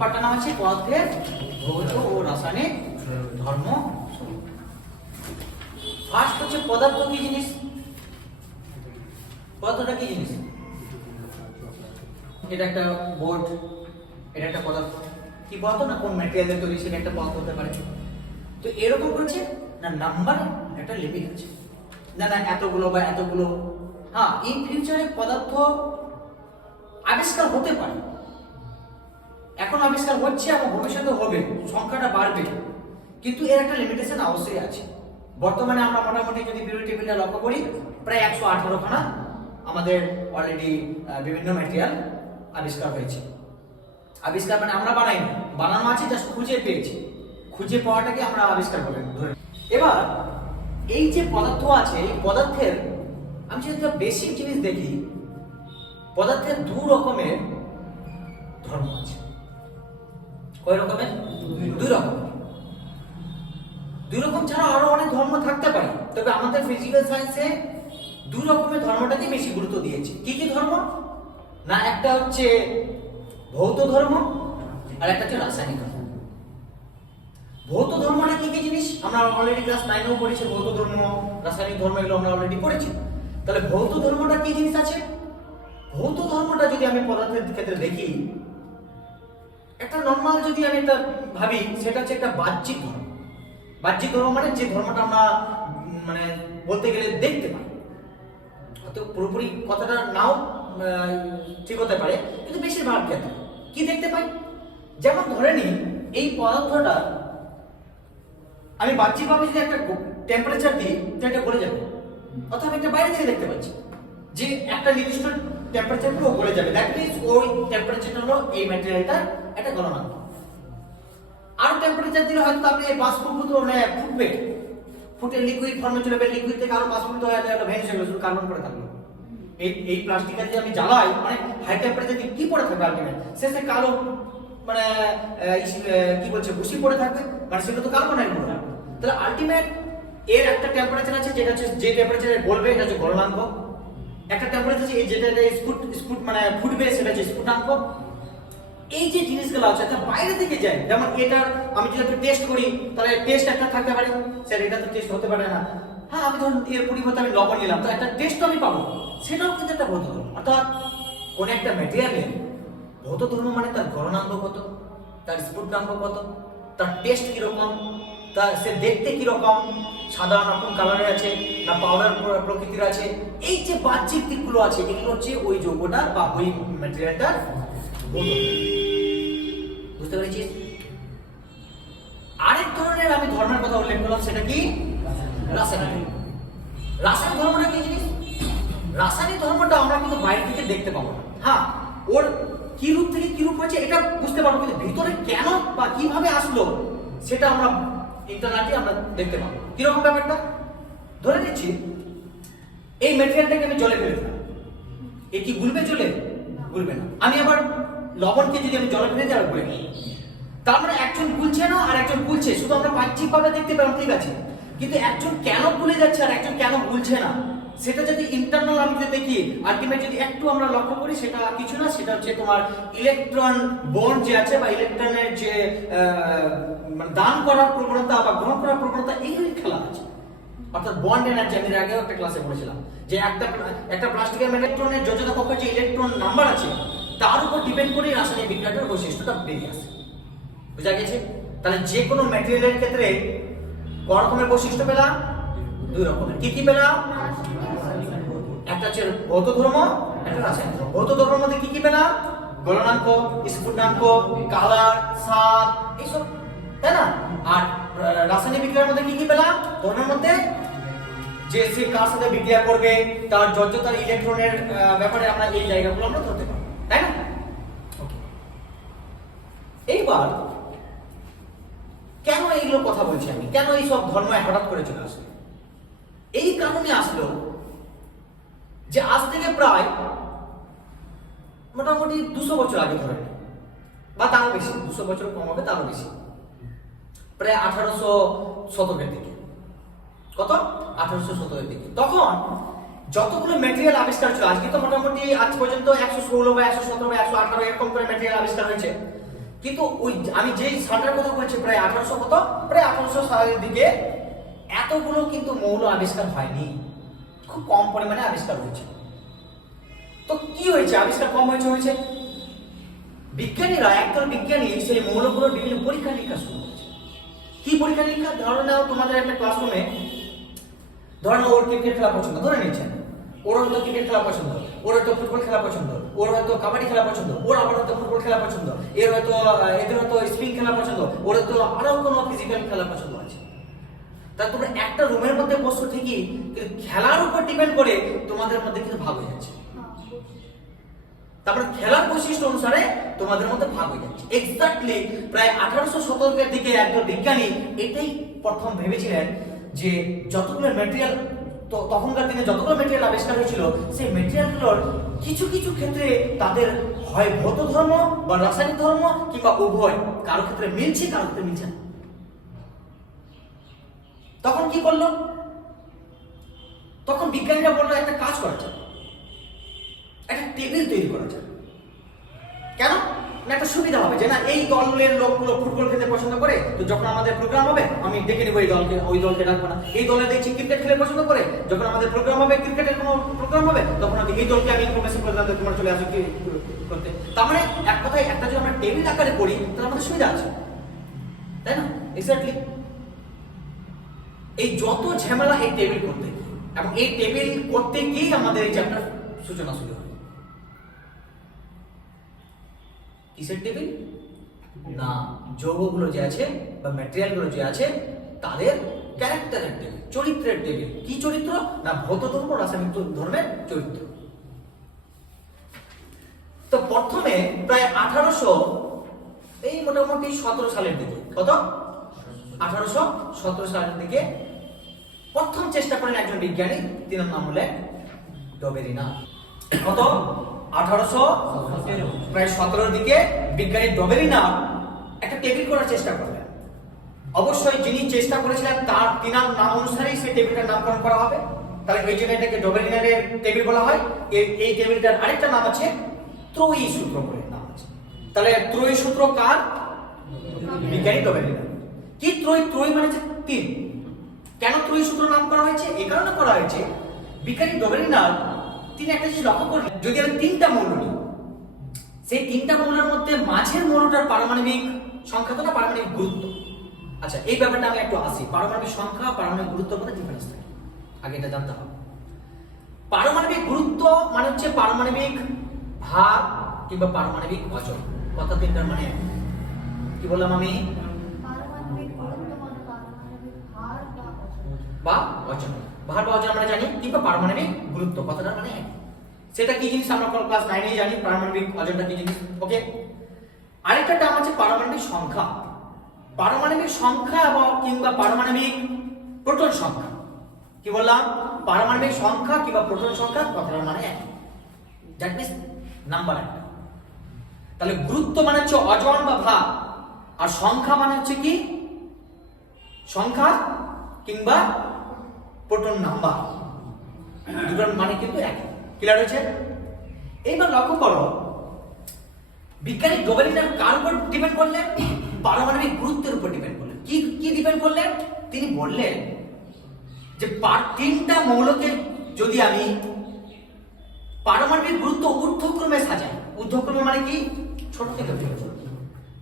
পার্টটার নাম আছে পদার্থের ভৌত ও রাসায়নিক ধর্ম। ফার্স্ট হচ্ছে পদার্থ কি জিনিস? পদার্থটা কি জিনিস? এটা একটা বোর্ড, এটা একটা পদার্থ। কি পদার্থ না কোন ম্যাটেরিয়ালের তৈরি সেটা একটা পদার্থ হতে পারে। তো এরকম করেছে না নাম্বার একটা লিমিট আছে, না না এতগুলো বা এতগুলো। হ্যাঁ, ইন ফিউচারে পদার্থ আবিষ্কার হতে পারে, এখন আবিষ্কার হচ্ছে এবং ভবিষ্যতে হবে, সংখ্যাটা বাড়বে, কিন্তু এর একটা লিমিটেশন অবশ্যই আছে। বর্তমানে আমরা মোটামুটি যদি পিরিয়ডিক টেবিলটা লক্ষ্য করি, প্রায় 118 খানা আমাদের অলরেডি বিভিন্ন ম্যাটেরিয়াল আবিষ্কার হয়েছে। আবিষ্কার মানে আমরা বানাইনি, বানানো আছে, জাস্ট খুঁজে পেয়েছি। খুঁজে পাওয়াটাকে আমরা আবিষ্কার করে ধরে। এবার এই যে পদার্থ আছে, এই পদার্থের আমি যদি একটা বেসিক জিনিস দেখি, পদার্থের দু রকমের ধর্ম আছে। কয় রকমের? দুই রকম। দুই রকম ছাড়া আরো অনেক ধর্ম থাকতে পারে, তবে আমাদের ফিজিক্যাল সায়েন্সে দুই রকমের ধর্মটাকে বেশি গুরুত্ব দিয়েছে। কি কি ধর্ম না? একটা হচ্ছে ভৌত ধর্ম আর একটা হচ্ছে রাসায়নিক ধর্ম। ভৌত ধর্মটা কি কি জিনিস আমরা অলরেডি ক্লাস 9এও পড়েছি। ভৌত ধর্ম, রাসায়নিক ধর্ম এগুলো আমরা অলরেডি পড়েছি। তাহলে ভৌত ধর্মটা কি জিনিস আছে? ভৌত ধর্মটা যদি আমি পদার্থের ক্ষেত্রে দেখি, একটা নর্মাল যদি আমি একটা ভাবি, সেটা হচ্ছে একটা বাহ্যিক ধর্ম। বাহ্যিক ধর্ম মানে যে ধর্মটা আমরা মানে বলতে গেলে দেখতে পাই। হয়তো পুরোপুরি কথাটা নাও ঠিক হতে পারে, কিন্তু বেশিরভাগ ক্ষেত্রে কি দেখতে পাই? যেমন ধরে নিই, এই পদার্থটা আমি বাহ্যিকভাবে যদি একটা টেম্পারেচার দিই, এটা গলে যাবে। অথবা একটা বাইরে থেকে দেখতে পাচ্ছি যে একটা নির্দিষ্ট টেম্পারেচার পুরো গলে যাবে। দ্যাট মিন্স ওই টেম্পারেচারটা হলো এই ম্যাটেরিয়ালটা একটা গলনাঙ্ক। আর টেম্পারেচার দিলে হয়তো আপনি এই বাষ্পীভূত মানে ফুটবে, ফুটে লিকুইড ফর্মে চলে যাবে। লিকুইড থেকে আরো বাষ্পীভূত হয়ে যাবে, ভেঙে যাবে, শুধু কার্বন পড়ে থাকলো। এই প্লাস্টিকটা যদি আমি জ্বালাই, মানে হাই টেম্পারেচার কি পড়ে থাকবে আলটিমেট শেষে কালো মানে কি বলছে ভুসি পড়ে থাকবে, মানে সেটা তো কার্বন পড়ে থাকবে। তাহলে আলটিমেট এর একটা টেম্পারেচার আছে যেটা হচ্ছে যে টেম্পারেচারে গলবে, এটা হচ্ছে গলনাঙ্ক। একটা টেম্পারেচার আছে যেটা স্ফুট মানে ফুটবে, সেটা হচ্ছে স্ফুটাঙ্ক। এই যে জিনিসগুলো আছে এটা বাইরে থেকে যায়। যেমন এটা আমি যদি একটু টেস্ট করি, তাহলে টেস্ট একটা থাকতে পারে, স্যার এটা তো টেস্ট হতে পারে না। হ্যাঁ, আমি ধরুন এর পরিবর্তে আমি লবণ নিলাম, তো একটা টেস্ট আমি পাবো, সেটাও কিন্তু একটা ভৌত ধর্ম। অর্থাৎ কোন একটা ম্যাটেরিয়ালের ভৌত ধর্ম মানে তার গলনাঙ্ক কত, তার স্ফুটনাঙ্ক কত, তার টেস্ট কিরকম, তার সে দেখতে কিরকম, সাদা না কোন কালারের আছে, না পাউডার প্রকৃতির আছে। এই যে বাহ্যিক দিকগুলো আছে, এগুলো হচ্ছে ওই যৌগটার বা ওই ম্যাটেরিয়ালটার ভৌত। বুঝতে পেরেছিস? আরেক ধরনের আমি ধর্মের কথা উল্লেখ করলাম, সেটা কি? রাসায়নিক। রাসায়নিক ধর্মটা কি জিনিস? রাসায়নিক ধর্মটা আমরা কিন্তু বাইরে থেকে দেখতে পাবো না। হ্যাঁ, ওর কি রূপ থেকে কি রূপ হয়েছে এটা বুঝতে পারবো, কিন্তু ভিতরে কেন বা কিভাবে আসলো সেটা আমরা ইন্টারনেটে আমরা দেখতে পাবো। কিরকম ব্যাপারটা? ধরে নিচ্ছি এই ম্যাটেরিয়ালটাকে আমি জলে ফেলে দিলাম, এ কি গুলবে? জলে গুলবে না। আমি আবার লবণকে যদি আমি জলে ফেলে দিই, আর গুলে নিই, তার মানে একজন গুলছে না আর একজন গুলছে। শুধু আমরা বাহ্যিকভাবে দেখতে পেলাম, ঠিক আছে, কিন্তু একজন কেন গুলে যাচ্ছে আর একজন কেন গুলছে না, সেটা যদি ইন্টারনাল আমি যদি দেখি, আলটিমেট যদি একটু আমরা লক্ষ্য করি, সেটা কিছু না, সেটা হচ্ছে তোমার ইলেকট্রন বন্ড যে আছে বা ইলেকট্রনের যে দান করার প্রবণতা বা গ্রহণ করার প্রবণতা, এইগুলি খেলা আছে। অর্থাৎ বন্ড এনার্জি আমি আগেও একটা ক্লাসে বলেছিলাম যে একটা প্লাস্টিকের ইলেকট্রনের যোজনা কক্ষে যে ইলেকট্রন নাম্বার আছে, তার উপর ডিপেন্ড করে রাসায়নিক বিক্রিয়াটার বৈশিষ্ট্যটা বেরিয়ে আসে। বুঝা গেছে? তাহলে যে কোনো ম্যাটেরিয়ালের ক্ষেত্রে ক রকমের বৈশিষ্ট্য পেলাম? দুই রকমের। কি কি পেলাম? একটা হচ্ছে ভৌত ধর্ম, একটা রাসায়নিক ধর্ম। ভৌত ধর্মের মধ্যে কি কি পেলাম? গলনাঙ্ক, স্ফুটনাঙ্ক, কালার, স্বাদ, এইসব, তাই না? আর রাসায়নিক বিক্রিয়ার মধ্যে কি কি পেলাম? ধর্মের মধ্যে যে সে কার সাথে বিক্রিয়া করবে, তার যোজ্যতার ইলেকট্রনের ব্যাপারে আমরা এই জায়গাগুলো আমরা ধরতে পারবো, তাই না? এইবার কেন এইগুলো কথা বলছি আমি, কেন এই সব ধর্ম হঠাৎ করে চলে আসলো? এই কারণে আসলো যে আজ থেকে প্রায় মোটামুটি 200 বছর আগে ধরে, বা তারও বেশি, 200 বছর কম হবে, তারও বেশি, প্রায় 1800 শতকের দিকে। কত? 1800 শতকের দিকে। তখন যতগুলো ম্যাটেরিয়াল আবিষ্কার ছিল, আজকে তো মোটামুটি আজ পর্যন্ত 116 বা 117 বা 118 এরকম করে ম্যাটেরিয়াল আবিষ্কার হয়েছে। কিন্তু ওই আমি যেই সালটার কথা বলছি প্রায় 1800 কত, প্রায় 1800 সালের দিকে এতগুলো কিন্তু মৌল আবিষ্কার হয়নি, খুব কম পরিমাণে আবিষ্কার হয়েছে। তো কি হয়েছে, আবিষ্কার কম হয়েছে, বিজ্ঞানীরা, একদল বিজ্ঞানী সেই মৌলগুলোর বিভিন্ন পরীক্ষা নিরীক্ষা শুরু করেছে। কি পরীক্ষা নিরীক্ষা? ধরো নাও তোমাদের একটা ক্লাসরুমে, ধরো নাও ওর ক্রিকেট খেলা পছন্দ, ধরে নিচ্ছেন ওর হয়তো ক্রিকেট খেলা পছন্দ, ওর হয়তো ফুটবল খেলা পছন্দ, ওর হয়তো কাবাডি খেলা পছন্দ, ওর আবার হয়তো ফুটবল খেলা পছন্দ, এর হয়তো এদের হয়তো স্পিন খেলা পছন্দ, ওর হয়তো আরো কোনো ফিজিক্যাল খেলা পছন্দ আছে। তা তোমরা একটা রুমের মধ্যে বসে ঠিকই, কিন্তু খেলার উপর ডিপেন্ড করে তোমাদের মধ্যে কিন্তু ভাগ হয়ে যাচ্ছে। তারপরে খেলার বৈশিষ্ট্য অনুসারে তোমাদের মধ্যে ভাগ হয়ে যাচ্ছে। এক্স্যাক্টলি প্রায় 1800 শতকের দিকে একজন বিজ্ঞানী এটাই প্রথম ভেবেছিলেন যে যতগুলো ম্যাটেরিয়াল, তখনকার দিনে যতগুলো ম্যাটেরিয়াল আবিষ্কার হয়েছিল, সেই ম্যাটেরিয়ালগুলোর কিছু কিছু ক্ষেত্রে তাদের হয় ভৌত ধর্ম বা রাসায়নিক ধর্ম কিংবা উভয়, কারো ক্ষেত্রে মিলছে, কারো ক্ষেত্রে মিলছে না। তখন কি করলো? তখন বিজ্ঞানীরা বললো একটা কাজ করা যায়, একটা টেবিল তৈরি করা যায়। কেন না, একটা সুবিধা হবে যে না এই দলের লোকগুলো ফুটবল খেলতে পছন্দ করে, তো যখন আমাদের প্রোগ্রাম হবে আমি ডেকে নেবো এই দলকে, ওই দলকে ডাকবো না। এই দলে দেখছি ক্রিকেট খেলে পছন্দ করে, যখন আমাদের প্রোগ্রাম হবে, ক্রিকেটের কোনো প্রোগ্রাম হবে, তখন আমি এই দলকে আমি ইনফরমেশন করে দিলাম তোমরা চলে আসো কি করতে। তার মানে এক কথায় একটা যদি আমরা টেবিল আকারে করি তাহলে আমাদের সুবিধা আছে, তাই না? এক্স্যাক্টলি এই যত ঝামেলা এই টেবিল করতে, এবং এই টেবিল করতে গিয়েই আমাদের এই চ্যাপ্টার সূচনা শুরু হয়। কিসের টেবিল? না, যৌগগুলো যে আছে বা ম্যাটেরিয়ালগুলো যে আছে তাদের ক্যারেক্টারের টেবিল, চরিত্রের টেবিল। কি চরিত্র? না ভৌত ধর্ম, রাসায়নিক ধর্মের চরিত্র। তো প্রথমে প্রায় 1800 এই মোটামুটি 17 সালের দিকে, কত 1817 সালের দিকে প্রথম চেষ্টা করেন একজন বিজ্ঞানী, তিনার নাম হলেন ডবেরিনা। কত 1800 প্রায় 17 দিকে বিজ্ঞানী ডবেরিনা একটা টেবিল করার চেষ্টা করলেন। অবশ্যই যিনি চেষ্টা করেছিলেন তার তিনার নাম অনুসারেই সেই টেবিলটার নামকরণ করা হবে, তাহলে এই জন্য এটাকে ডবেরিনার টেবিল বলা হয়। এই টেবিলটার আরেকটা নাম আছে ত্রয়ী সূত্র বলে নাম আছে। তাহলে ত্রয়ী সূত্র কার? বিজ্ঞানী ডবেরিনা। কি ত্রয়ী? ত্রয়ী মানে হচ্ছে তিন। কেন ত্রয়ী সূত্র নাম করা হয়েছে? এই কারণে করা হয়েছে, বিজ্ঞানী ডবেরিনার তিনি একটা জিনিস লক্ষ্য করলেন, যদি আমি তিনটা মৌল নিই, সেই তিনটা মৌলের মধ্যে মাঝের মৌলটার পারমাণবিক সংখ্যা তো না পারমাণবিক গুরুত্ব। আচ্ছা এই ব্যাপারটা আমি একটু আসি, পারমাণবিক সংখ্যা পারমাণবিক গুরুত্বের মধ্যে ডিফারেন্স থাকে, আগে এটা জানতে হবে। পারমাণবিক গুরুত্ব মানে হচ্ছে পারমাণবিক ভার কিংবা পারমাণবিক ওজন। কথা তিনটার মানে কি বললাম আমি? বা ওজন, ভার বা ওজন আমরা জানি, কিংবা পারমাণবিক গুরুত্ব কথাটার মানে একই। সেটা কি জিনিস আমরা ক্লাস 9 এ জানি, পারমাণবিক ওজনটা কি জিনিস। ওকে, আরেকটা টার্ম আছে পারমাণবিক সংখ্যা। পারমাণবিক সংখ্যা এবং কিংবা পারমাণবিক প্রোটন সংখ্যা। কি বললাম? পারমাণবিক সংখ্যা কিংবা প্রোটন সংখ্যা কথাটার মানে একই, দ্যাট মিন্স নাম্বার একটা। তাহলে গুরুত্ব মানে হচ্ছে ওজন বা ভার, আর সংখ্যা মানে হচ্ছে কি? সংখ্যা কিংবা প্রোটন নাম্বার, দুটোর মানে কিন্তু একই। ক্লিয়ার হয়েছে? এইবার লক্ষ্য করো, বিজ্ঞানী ডবেরিনার কার উপর ডিপেন্ড করলেন? পারমাণবিক গুরুত্বের উপর ডিপেন্ড করলেন। কি কি ডিপেন্ড করলেন? তিনি বললেন যে তিনটা মৌলকে যদি আমি পারমাণবিক গুরুত্ব ঊর্ধ্বক্রমে সাজাই, ঊর্ধ্বক্রমে মানে কি? ছোট থেকে বড়,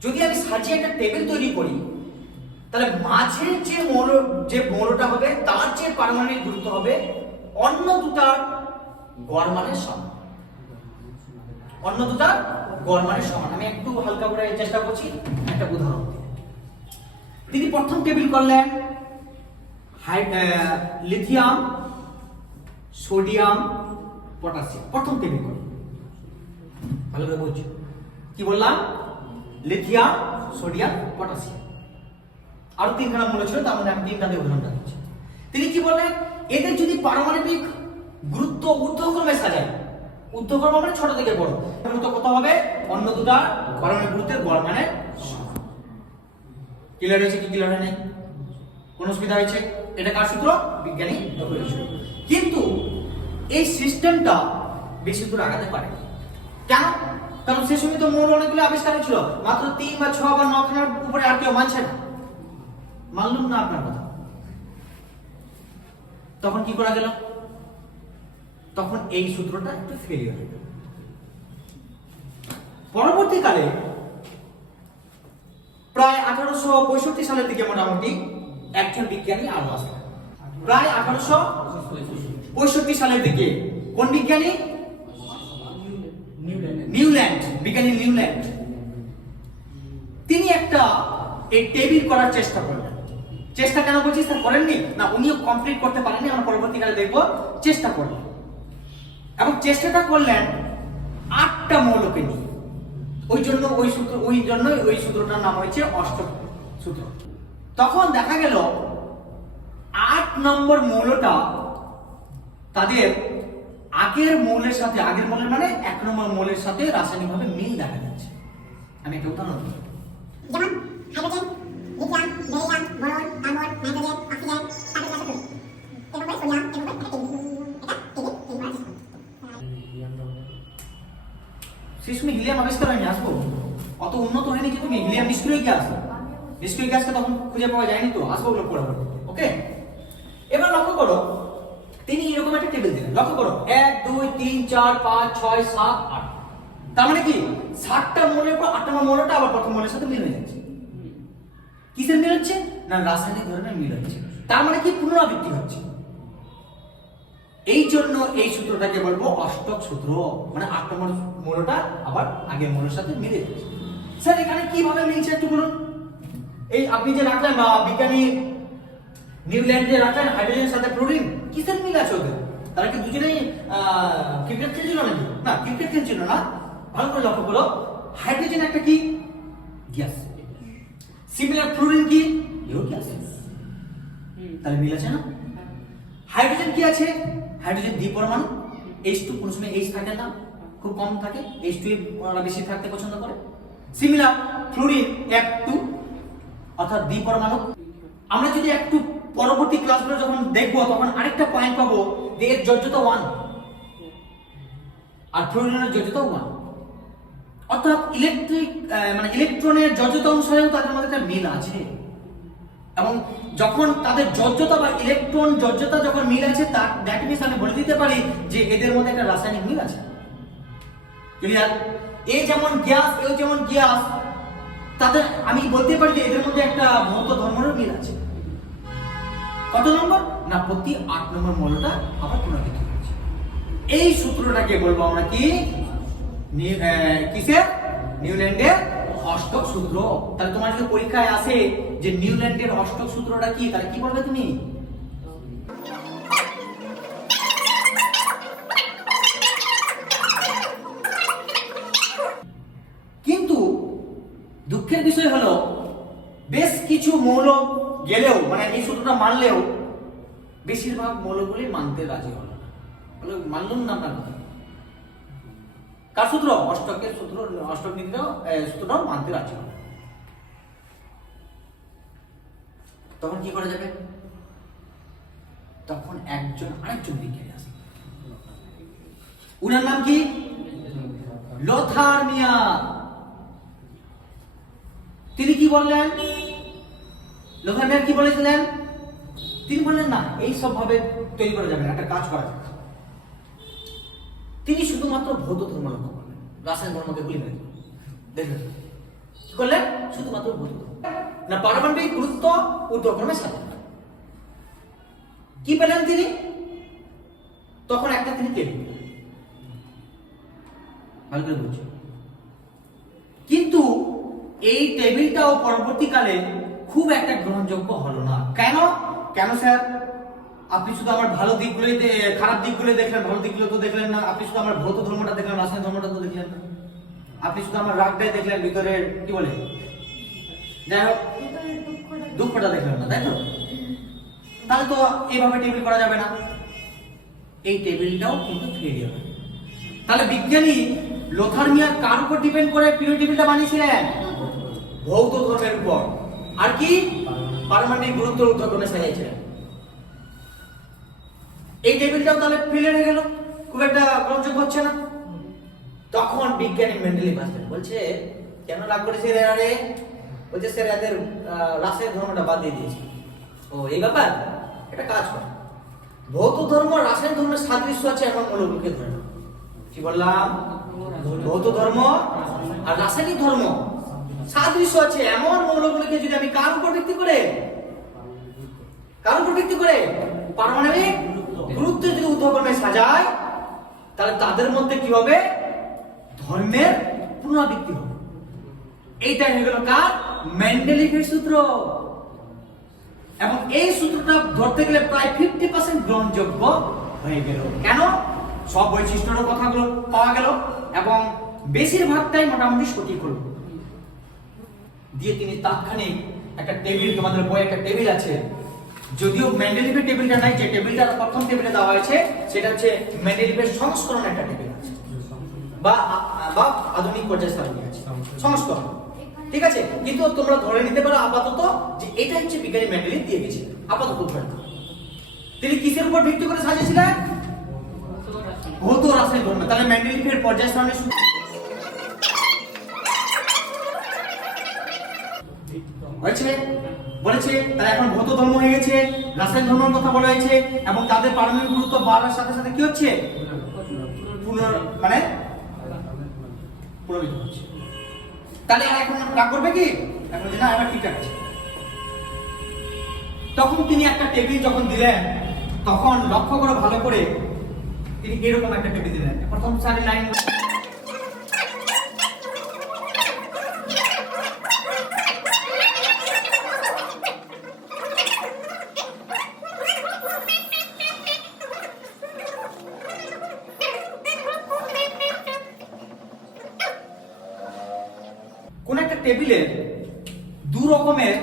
যদি আমি সাজিয়ে একটা টেবিল তৈরি করি, তাহলে মাঝের যে মৌলটা হবে তার যে পারমাণবিক গুরুত্ব হবে অন্য দুটার গড় মানের সমান, অন্য দুটার গড় মানের সমান। আমি একটু হালকা করে চেষ্টা করছি একটা উদাহরণ দিয়ে। তিনি প্রথম টেবিল করলেন লিথিয়াম, সোডিয়াম, পটাশিয়াম। প্রথম টেবিল করলেন, ভালো করে বুঝছো কি বললাম? Lithium, sodium, potassium. আরো তিনখানা মৌল ছিল, তার মধ্যে আমি তিনটা দিয়ে উদাহরণটা দিচ্ছি। তিনি কি বললেন? এদের যদি পারমাণবিক গুরুত্ব ঊর্ধ্বক্রমে সাজায়, ঊর্ধ্বক্রম মানে ছোট থেকে বড়, গুরুত্ব কত হবে? অন্য দুটা পারমাণবিক গুরুত্বের গড় মানে সমান। ক্লিয়ার হয়েছে কি ক্লিয়ার হয় নাই? কোন অসুবিধা হয়েছে? এটা কার সূত্র? বিজ্ঞানী ডবেরিনার সূত্র। কিন্তু এই সিস্টেমটা বেশি দূর আগাতে পারে। কেন? কারণ সে সময় তো মৌল অনেকগুলো আবিষ্কার হয়েছিল, মাত্র 3 বা 6 বা 9 খানার উপরে আর কেউ মানছে না। মানলাম না আপনার কথা। তখন কি করা গেল? তখন এই সূত্রটা একটু ফেলিয়ার হয়ে গেল। পরবর্তীকালে প্রায় 1865 সালের দিকে মোটামুটি একজন বিজ্ঞানী আরো আসে। প্রায় 1865 সালের দিকে কোন বিজ্ঞানী? নিউল্যান্ড, বিজ্ঞানী নিউল্যান্ড। তিনি একটা এই টেবিল করার চেষ্টা করলেন। চেষ্টা কেন বলছি স্যার? করেননি না, উনিও কমপ্লিট করতে পারেননি, আমরা পরবর্তীকালে দেখব। চেষ্টা করলেন এবং চেষ্টাটা করলেন 8টা মৌলকে নিয়ে। ওই জন্যই ওই সূত্রটার নাম হয়েছে অষ্টক সূত্র। তখন দেখা গেল 8 নম্বর মৌলটা তাদের আগের মৌলের মানে 1 নম্বর মৌলের সাথে রাসায়নিকভাবে মিল দেখা যাচ্ছে। আমি একটা উদাহরণ দিই। যেমন hydrogen, lithium, beryllium, boron, carbon, nitrogen, oxygen, carbon dioxide, sodium, এটা সেই হিলিয়াম আবিষ্কার হয়নি, আসবো অত উন্নত হয়নি যে তুমি হিলিয়াম নিষ্ক্রিয় গ্যাস, নিষ্ক্রিয় গ্যাসকে তখন খুঁজে পাওয়া যায়নি, তো আসবো ওগুলো পড়াবো। ওকে, এবার লক্ষ্য করো, তিনি এরকম একটা টেবিল দিলেন। লক্ষ্য করো 1 2 3 4 5 6 7 8, তার মানে কি 7টা মৌলের পর 8 নম্বর মৌলটা আবার প্রথম মৌলের সাথে মিল হয়ে যাচ্ছে। কিসের মিল হচ্ছে? না, রাসায়নিক ধর্মের মিল হচ্ছে। তার মানে কি পুনরাবৃত্তি হচ্ছে। এই জন্য এই সূত্রটাকে বলবো অষ্টক সূত্র, মানে 8 নম্বর মৌলটা আবার আগের মৌলের সাথে মিলে যাচ্ছে। স্যার এখানে কিভাবে মিলছে একটু বলুন। এই আপনি যে রাখলেন বা বিজ্ঞানী নিউল্যান্ড যে রাখলেন হাইড্রোজেনের সাথে ক্লোরিন, কিসের মিল আছে ওদের? তারা কি দুজনেই ক্রিকেট খেলছিল নাকি? না, ক্রিকেট খেলছিল না। ভালো করে লক্ষ্য করো, হাইড্রোজেন একটা কি গ্যাস, সিমিলার ক্লোরিন কি এও গ্যাস, তাহলে মিল আছে না? হাইড্রোজেন কি আছে? হাইড্রোজেন দ্বিপরমাণু, H2, কোন সময় H থাকে না, খুব কম থাকে, H2 ওরা বেশি থাকতে পছন্দ করে। সিমিলার ফ্লোরিন F2, অর্থাৎ দ্বিপরমাণু। আমরা যদি একটু পরবর্তী ক্লাসগুলো যখন দেখব তখন আরেকটা পয়েন্ট পাবো যে এর যোজ্যতা 1 আর ফ্লোরিনের যোজ্যতা 1, অর্থাৎ ইলেকট্রনের যোজ্যতা অনুসারেও তাদের মধ্যে একটা মিল আছে। এবং যখন তাদের যোজ্যতা বা ইলেকট্রন যোজ্যতা যখন মিল আছে, তার দ্যাট মিন্স আমি বলে দিতে পারি যে এদের মধ্যে একটা রাসায়নিক মিল আছে। ক্লিয়ার? এ যেমন গ্যাস, এও যেমন গ্যাস, তাদের আমি বলতে পারি যে এদের মধ্যে একটা ভৌত ধর্মের মিল আছে। কত নম্বর? না, প্রতি 8 নম্বর মৌলটা আবার পুনরাবৃত্তি হচ্ছে। এই সূত্রটাকে বলবো আমরা কি? কিসের? নিউল্যান্ডের অষ্টক সূত্র। তাহলে তোমার যদি পরীক্ষায় আসে যে নিউল্যান্ডের অষ্টক সূত্রটা কি, তাহলে কি বলবে তুমি? কিন্তু দুঃখের বিষয় হলো বেশ কিছু মৌল গেলেও, মানে এই সূত্রটা মানলেও বেশিরভাগ মৌলগুলি মানতে রাজি হলো না। মানলাম না আপনার কথা। কার সূত্র? অষ্টকের সূত্র, অষ্টক নীতির সূত্রটাও মানতে রাজি হলো। তখন কি করা যাবে? তখন আরেকজন বিজ্ঞানী আসে, উনার নাম কি? লোথার মিয়ার। তিনি কি বললেন? লোথার মিয়ার কি বলেছিলেন? তিনি বললেন না, এই সব ভাবে তৈরি করা যাবে না, একটা কাজ করা যাবে। তিনি শুধুমাত্র ভৌত ধর্ম লক্ষ্য করলেন, রাসায়নিক ধর্মকে ভুলে গেলেন। দেখলেন কি করলেন? শুধুমাত্র ভৌত ধর্ম, না পারমাণবিক গুরুত্ব ঊর্ধ্বক্রমে সাথে। কি পেলেন তিনি? তখন একটা তিনি টেবিল, ভালো করে বুঝছি। কিন্তু এই টেবিলটাও পরবর্তীকালে খুব একটা গ্রহণযোগ্য হলো না। কেন স্যার? আপনি শুধু আমার ভালো দিকগুলোই, খারাপ দিকগুলো দেখলেন, ভালো দিকগুলো তো দেখলেন না। আপনি শুধু আমার ভৌত ধর্মটা দেখলেন, রাসায়নিক ধর্মটা তো দেখলেন না। আপনি শুধু আমার রাগটাই দেখলেন, ভিতরে কি বলে, যাই হোক দুঃখটা দেখলেন না, তাই তো? তাহলে তো এইভাবে টেবিল করা যাবে না। এই টেবিলটাও কিন্তু ফেলিয়ার হবে। তাহলে বিজ্ঞানী লোথার মিয়ার কার উপর ডিপেন্ড করে পিরিয়ড টেবিলটা বানিয়েছিলেন? ভৌত ধর্মের উপর। আর কি? পারমাণবিক গুরুত্ব ঊর্ধ্বক্রমে সাজিয়েছিলেন। এই টেবিলটাও তাহলে ফেলিয়ার হয়ে গেল, খুব একটা গ্রহণযোগ্য হচ্ছে না। তখন বিজ্ঞানী মেন্ডেলিভ আসলেন, বলছে কেন রাগ করেছে রে আরে? বলছে স্যার এদের রাসায়নিক ধর্মটা বাদ দিয়ে দিয়েছে। ও এই ব্যাপার, এটা কাজ করে ভৌত ধর্ম রাসায়নিক ধর্মের সাদৃশ্য আছে এমন মৌলগুলোকে ধরে নাও। কি বললাম? ভৌত ধর্ম আর রাসায়নিক ধর্ম সাদৃশ্য আছে এমন মৌলগুলোকে যদি আমি কার উপর ভিত্তি করে পারমাণবিক গুরুত্ব যদি উদ্ধকর্মে সাজাই, তাহলে তাদের মধ্যে কি হবে? ধর্মের পুনরাবৃত্তি হবে। এইটাই হয়ে গেল কার? মেন্ডেলিভের সূত্র। এবং এই সূত্রটা ধরতে গেলে প্রায় 50% গ্রহণযোগ্য হয়ে গেল। কেন? সব বৈশিষ্ট্যের কথাগুলো পাওয়া গেল এবং বেশিরভাগটাই মোটামুটি সঠিক হলো। দিয়ে তিনি তাৎক্ষণিক একটা টেবিল, তোমাদের বইয়ে একটা টেবিল আছে, যদিও মেন্ডেলিভের টেবিলটা নাই, যে টেবিলটা প্রথম টেবিলে দেওয়া হয়েছে সেটা হচ্ছে মেন্ডেলিভের সংস্করণ একটা টেবিল আছে, বা আধুনিক পর্যায়ে সারণী আছে, সংস্করণ। ঠিক আছে, কিন্তু তোমরা ধরে নিতে পারো আপাতত যে এটা হচ্ছে বিজ্ঞানী মেন্ডেলিভ দিয়ে গেছে, আপাতত ধরে নাও। তিনি কিসের উপর ভিত্তি করে সাজিয়েছিলেন? ভৌত রাসায়নিক ধর্ম। তাহলে মেন্ডেলিভের পর্যায় সারণী বলেছে তারা এখন ভৌত ধর্ম হয়ে গেছে, রাসায়নিক ধর্মের কথা বলা হয়েছে এবং তাদের পারমাণবিক গুরুত্ব বাড়ার সাথে সাথে কি হচ্ছে? পুনরাবৃত্তি হচ্ছে। তাহলে এখন রাগ করবে কি? এখন যে না, এবার ঠিকঠাক আছে। তখন তিনি একটা টেবিল যখন দিলেন, তখন লক্ষ্য করে ভালো করে তিনি এরকম একটা টেবিল দিলেন। প্রথম সারি লাইন কোন একটা টেবিলে দু রকমের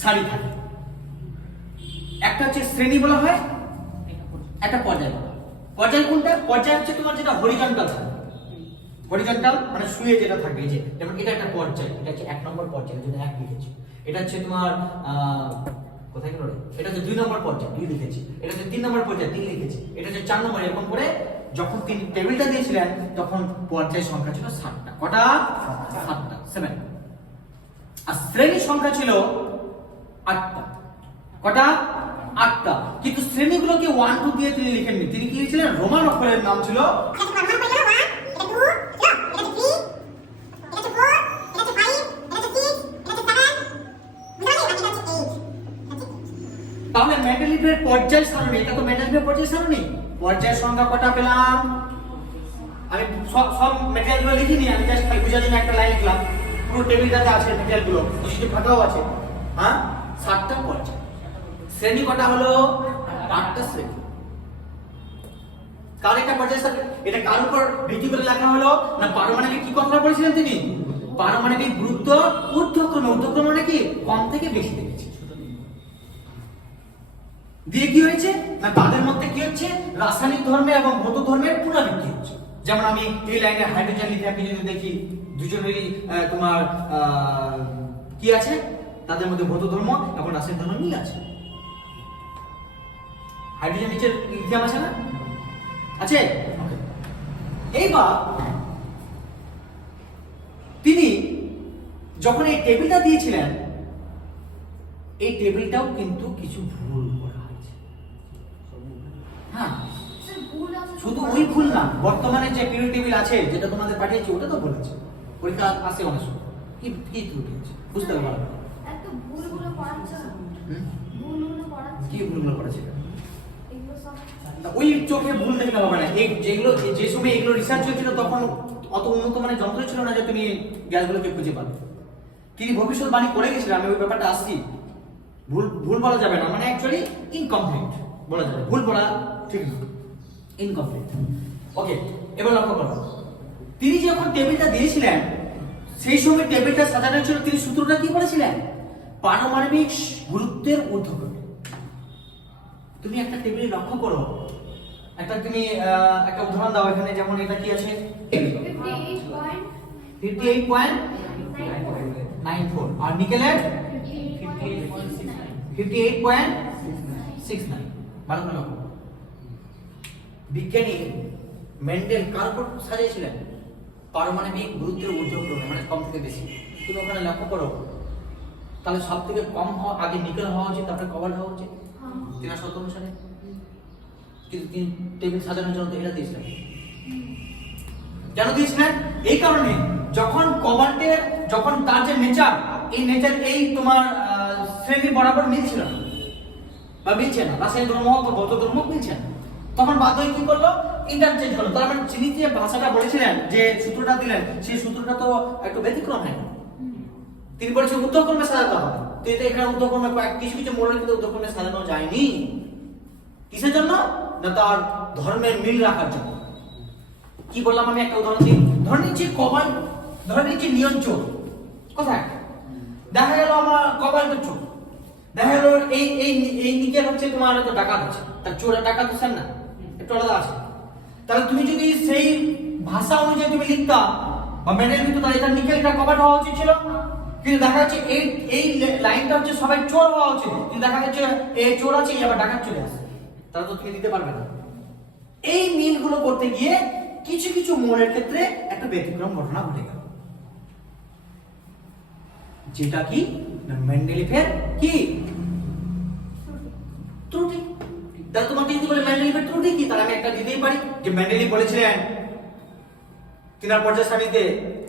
সারি থাকে, একটা হচ্ছে শ্রেণী বলা হয়, একটা পর্যায় বলা হয়। পর্যায় কোনটা? পর্যায় হচ্ছে তোমার যেটা হরিজন্টাল থাকে, হরিজন্টাল মানে শুয়ে যেটা থাকে, এই যে যেমন এটা একটা পর্যায়, এটা হচ্ছে 1 নম্বর পর্যায়, যেটা 1 লিখেছি। এটা হচ্ছে তোমার কোথায় গেল রে? এটা হচ্ছে 2 নম্বর পর্যায়, 2 লিখেছি। এটা হচ্ছে 3 নম্বর পর্যায়, 3 লিখেছি। এটা হচ্ছে 4 নম্বর। এরকম করে যখন তিনি টেবিলটা দিয়েছিলেন তখন পর্যায় সংখ্যা ছিল 7টা। কটা? 7টা, 7। আর শ্রেণী সংখ্যা ছিল 8টা। কটা? 8টা। কিন্তু শ্রেণীগুলোকে 1 2 দিয়ে তিনি লিখেননি। তিনি কি লিখেছিলেন? রোমান অক্ষরের নাম ছিল তাহলে মেন্ডেলিভের পর্যায় সারণী, এটা তো মেন্ডেলিভের পর্যায় সারণী। পর্যায় সংখ্যা কটা পেলাম? আমি সব মেটেরিয়ালগুলো লিখিনি, আমি জাস্ট খালি বোঝার জন্য একটা লাইন লিখলাম। পুরো টেবিলটাতে আছে মেটেরিয়ালগুলো, কিছু ফাঁকাও আছে। হ্যাঁ, 7টা পর্যায়। শ্রেণী কটা হলো? 8টা শ্রেণী। কার এটা পর্যায় সারণী? এটা কার উপর ভিত্তি করে লেখা হলো? না পারমাণবিক কি কথা বলেছিলেন তিনি? পারমাণবিক গুরুত্ব ঊর্ধ্বক্রমে। ঊর্ধ্বক্রমে মানে কি? কম থেকে বেশি দেখেছি। দিয়ে কি হয়েছে? না তাদের মধ্যে কি হচ্ছে? রাসায়নিক ধর্মে এবং ভৌত ধর্মের পুনরাবৃত্তি হচ্ছে। যেমন আমি এই লাইনে হাইড্রোজেন লিথিয়ামকে যদি দেখি, দুজনেরই তোমার কি আছে? তাদের মধ্যে ভৌত ধর্ম এবং রাসায়নিক ধর্ম মিল আছে। হাইড্রোজেন নিচে লিথিয়াম আছে না? আছে। এইবার তিনি যখন এই টেবিলটা দিয়েছিলেন, এই টেবিলটাও কিন্তু কিছু ভুল করা হয়েছে। হ্যাঁ, শুধু ওই ভুল না, বর্তমানে যে পিরিয়ড টেবিল আছে যেটা তোমাদের পাঠিয়েছি ওটা তো ভুল আছে। পরীক্ষা আসে অনেক সময় কি কি ত্রুটি আছে বুঝতে পারো? এত ভুলগুলো করাচ্ছে না। ভুলগুলো করাচ্ছে। কি ভুলগুলো করেছে? ওই চোখে ভুল দেখলে হবে না। এই যেগুলো যে সময় এগুলো রিসার্চ হয়েছিল তখন অত উন্নত মানের যন্ত্র ছিল না যে তুমি গ্যাসগুলোকে খুঁজে পাবে। তিনি ভবিষ্যৎবাণী করে গেছিলেন, আমি ওই ব্যাপারটা আসছি। ভুল বলা যাবে না, মানে অ্যাকচুয়ালি ইনকমপ্লিট বলা যাবে, ভুল বলা ঠিক না, ইনকমপ্লিট। ওকে, এবার লক্ষ্য করো, তিনি যখন টেবিলটা দিয়েছিলেন সেই সময় টেবিলটা সাজানো ছিল, তিনি সূত্রটা কি বলেছিলেন? পারমাণবিক গুরুত্বের ঊর্ধ্বক্রমে। তুমি একটা টেবিলে লক্ষ্য করো, তুমি একটা উদাহরণ দাও এখানে, যেমন এটা কি আছে? 58.94 আর নিকেলের 58.69। ভালো করে লক্ষ্য। বিজ্ঞানী মেন্ডেল কার উপর সাজিয়েছিলেন? পারমাণবিক গুরুত্বের ঊর্ধ্বক্রমে, মানে কম থেকে বেশি। তুমি ওখানে লক্ষ্য করো, তাহলে সব থেকে কম হওয়া আগে নিকেল হওয়া উচিত, তারপরে কভার হওয়া উচিত তিনার শর্ত অনুসারে। কিন্তু তিনি টেবিল সাজানোর জন্য তো এটা দিয়েছিলেন। কেন দিয়েছিলেন? এই কারণে যখন কভার্টের, যখন তার যে নেচার, এই নেচার এই তোমার শ্রেণী বরাবর মিলছিল না বা মিলছে না, রাসায়নিক ধর্ম হোক বা বৌদ্ধ ধর্ম মিলছে না, তখন বাধ্য হয়ে কি করলো, ইন্টারচেঞ্জ হলো। তার মানে যিনি যে ভাষাটা বলেছিলেন, যে সূত্রটা দিলেন, সেই সূত্রটা তো একটু ব্যতিক্রম হয় না। তিনি বলেছেন ঊর্ধ্বক্রমে সাজাতে হবে, তো এটা এখানে ঊর্ধ্বক্রমে কিছু কিছু মৌলের কিন্তু ঊর্ধ্বক্রমে সাজানো যায়নি। কিসের জন্য? না তার ধর্মের মিল রাখার জন্য। কি বললাম আমি? একটা উদাহরণ দিই। ধরে নিচ্ছি কবাল্ট, ধরে নিচ্ছি নিয়ন চোর। কোথায়? দেখা গেল আমার কবাল্টের চোর, দেখা গেল এই এই এই নিকেল হচ্ছে তোমার তো ডাকাত আছে, তার চোরা ডাকাত হচ্ছেন না, একটু আলাদা আছে। তাহলে তুমি যদি সেই ভাষা অনুযায়ী তুমি লিখতা বা মেনে নিত, তাহলে এটা নিকেলটা কভার হওয়া উচিত ছিল। কিন্তু দেখা যাচ্ছে এই এই লাইনটা হচ্ছে সবাই চোর হওয়া উচিত, কিন্তু দেখা যাচ্ছে এই চোর আছে, আবার ডাকাত চলে আসে, তাহলে তো তুমি দিতে পারবে না। এই মিলগুলো করতে গিয়ে কিছু কিছু মোড়ের ক্ষেত্রে একটা ব্যতিক্রম ঘটনা ঘটে গেল, যেটা কি মেন্ডেলিফের কি ত্রুটি। তাহলে তোমাকে যদি বলে মেন্ডেলিফের ত্রুটি কি, তাহলে আমি একটা দিতেই পারি যে মেন্ডেলিফ বলেছিলেন তিনার পর্যায় সারণীতে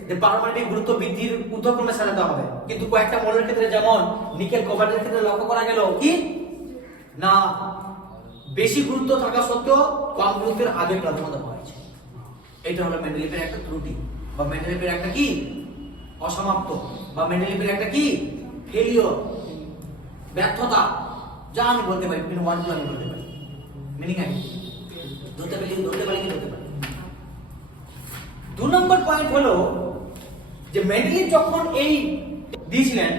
যে পারমাণবিক গুরুত্ব বৃদ্ধির ঊর্ধ্বক্রমে সাজাতে হবে, কিন্তু কয়েকটা মৌলের ক্ষেত্রে যেমন নিকেল কোবাল্টের ক্ষেত্রে লক্ষ্য করা গেল কি না, বেশি গুরুত্ব থাকা সত্ত্বেও কম গুরুত্বের আগে প্রাধান্য পাওয়া যায়। এটা হলো মেন্ডেলিফের একটা ত্রুটি, বা মেন্ডেলিফের একটা কি অসমাপ্ত, বা মেন্ডেলিফের একটা কি ফেলিওর, ব্যর্থতা, যা আমি বলতে পারি, বিভিন্ন ওয়ার্ডগুলো আমি বলতে পারি, মিনিং আমি ধরতে পারি কি ধরতে পারি। 2 নম্বর পয়েন্ট হলো যে মেন্ডেলিফ যখন এই দিয়েছিলেন,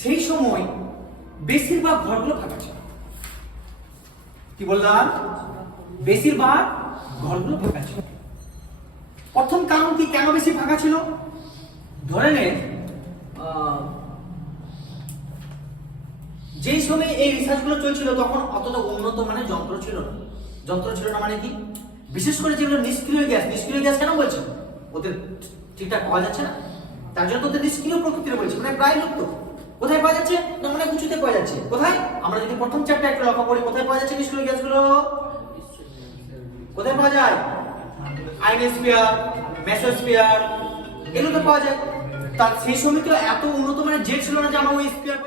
সেই সময় বেশিরভাগ ঘরগুলো ফাঁকা ছিল। কি বললাম? বেশিরভাগ ঘরগুলো ফাঁকা ছিল। প্রথম কারণ কি, কেন বেশি ফাঁকা ছিল? ধরে নে যেই সময় এই রিসার্চ গুলো চলছিল, তখন অতটা উন্নত মানের যন্ত্র ছিল না। যন্ত্র ছিল না মানে কি, বিশেষ করে যেগুলো নিষ্ক্রিয় গ্যাস, নিষ্ক্রিয় গ্যাস কেন বলছে? ওদের ঠিকঠাক পাওয়া যাচ্ছে না, তার জন্য ওদের নিষ্ক্রিয় প্রকৃতির বলছে, মানে প্রায় লুপ্ত। কোথায় পাওয়া যাচ্ছে? না অনেক উঁচুতে পাওয়া যাচ্ছে। কোথায়? আমরা যদি প্রথম চ্যাপ্টার একটু লক্ষ্য করি, কোথায় পাওয়া যাচ্ছে নিষ্ক্রিয় গ্যাসগুলো? কোথায় পাওয়া যায়? আয়নোস্ফিয়ার, মেসোস্ফিয়ার, এগুলো তো পাওয়া যায়। তার সেই সময় তো এত উন্নত মানের জেট ছিল না যে আমরা ওই স্ফিয়ার